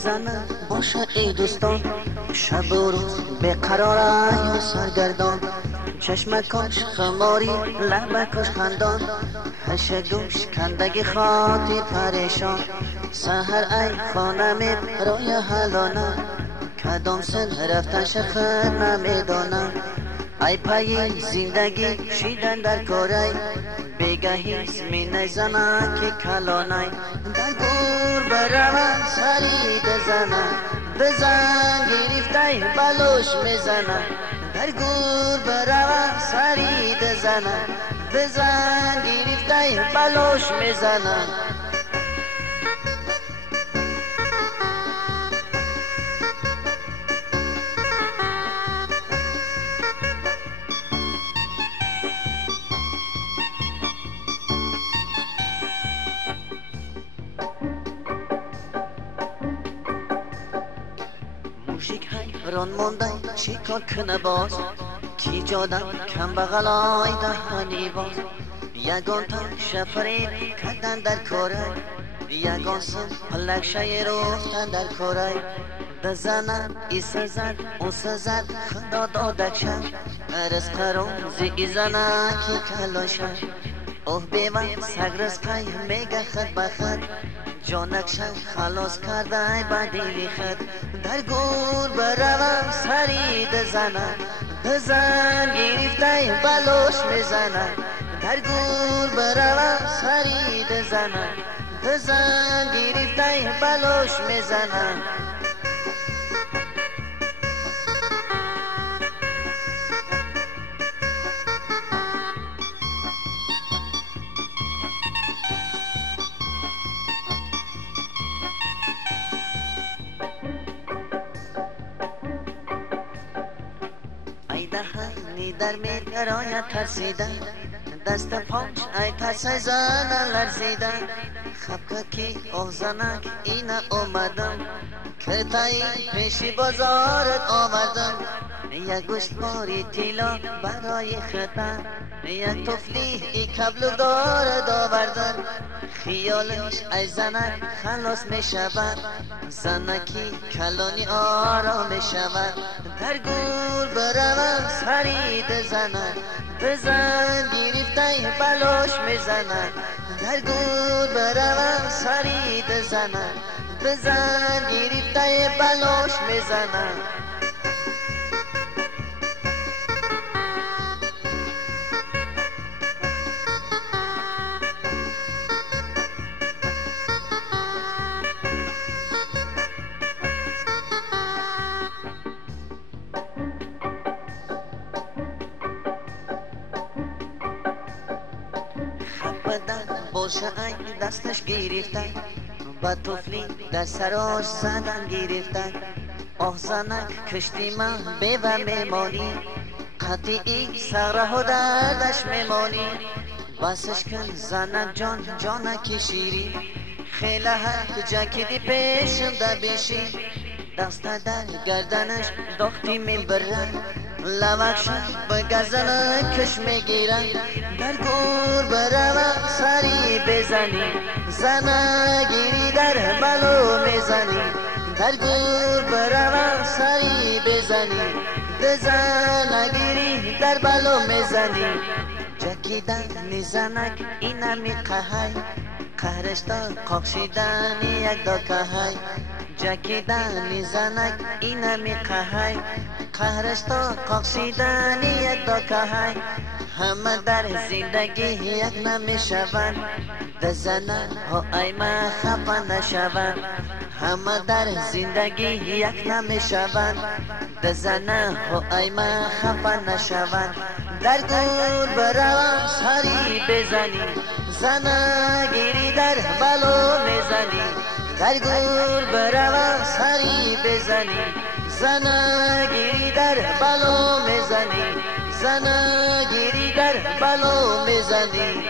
بزنه باشه ای دوستان، شب و روز بیقراره یا سرگردان، چشمکاش خماری لبکاش خندان، هشه گوش کندگی خاطی پریشان، سهر ای خانه می روی حلانه، کدام سن رفتنش خود نمیدانم، ای پای زندگی شیدن در کاری، بگهیز می نزنه که کلانه، در گور بروم سری بزنه، بزن گرفته بلوش میزنه، در گور بروم سری بزنه، بزن گرفته بلوش میزنه. موشک حیران مانده چی کار کنه باز، کی جادن کم بغلای دهنی باز، یگان تا شفرین کردن در کاره، یگان سن پلک شیر افتن در کاره، بزنن ای سزد اون سزد خدا دادک شد، رزق روزی ای زنه که کلاشد، اوه بیوان سگ رزقای میگه خد بخد، جانک شد خلاص کرده بدیلی خد، در گور بروم سری بزنه، بزن گرفته بلوش میزنه، در گور بروم سری بزنه، بزن گرفته بلوش میزنه. ای دهنی در میگرای ترسیدن، دست پاش ای پس زن لرزیدن، خب که اوه زنک اینا اومدم، که تایی پیشی بازارت آمدم، یک گوشت باری تیلا برای خطن، یک تفلی ای کبلو دارد آوردن، خیالش ای زنک خلاص می شود، زنکی کلانی آرام می شود، در گور بروم سری بزنن، بزن گرفته بلوش میزنن، در گور بروم سری بزنن، بزن گرفته بلوش میزنن. بدن باشه ای دستش گرفته، با توفلی در سراش زدن گرفته، آه زنک کشتی من بیوه میمانی، قطعی سره و دردش میمانی، بسش کن زنک جان جانک شیری، خیلی حق جکیدی پیشم در بیشی، دست در گردنش داختی میبرن، لوکشن بگزن کش میگیرن، در گور بروم سری بزنی، زنگیری در بلو میزنی، در گور بروم سری بزنی، بزنگیری در بلو میزنی، جکیدن زنک اینا میقهای، قهرش تا قاقشیدن یک دا کهای، جکیدن زنک اینا میقهای، قهرش تا قاقشیدن یک دا کهای، همه در زندگی یک نمیشوند، بزنن ها ای من خفه نشوند، همه در زندگی یک نمیشوند، بزنن ها ای من خفه نشوند، در گور بروم سری بزنی، زنگیری در بلو میزنی، در گور بروم سری بزنی، زنگیری در بلو میزنی، زنگیری در بلو میزنی.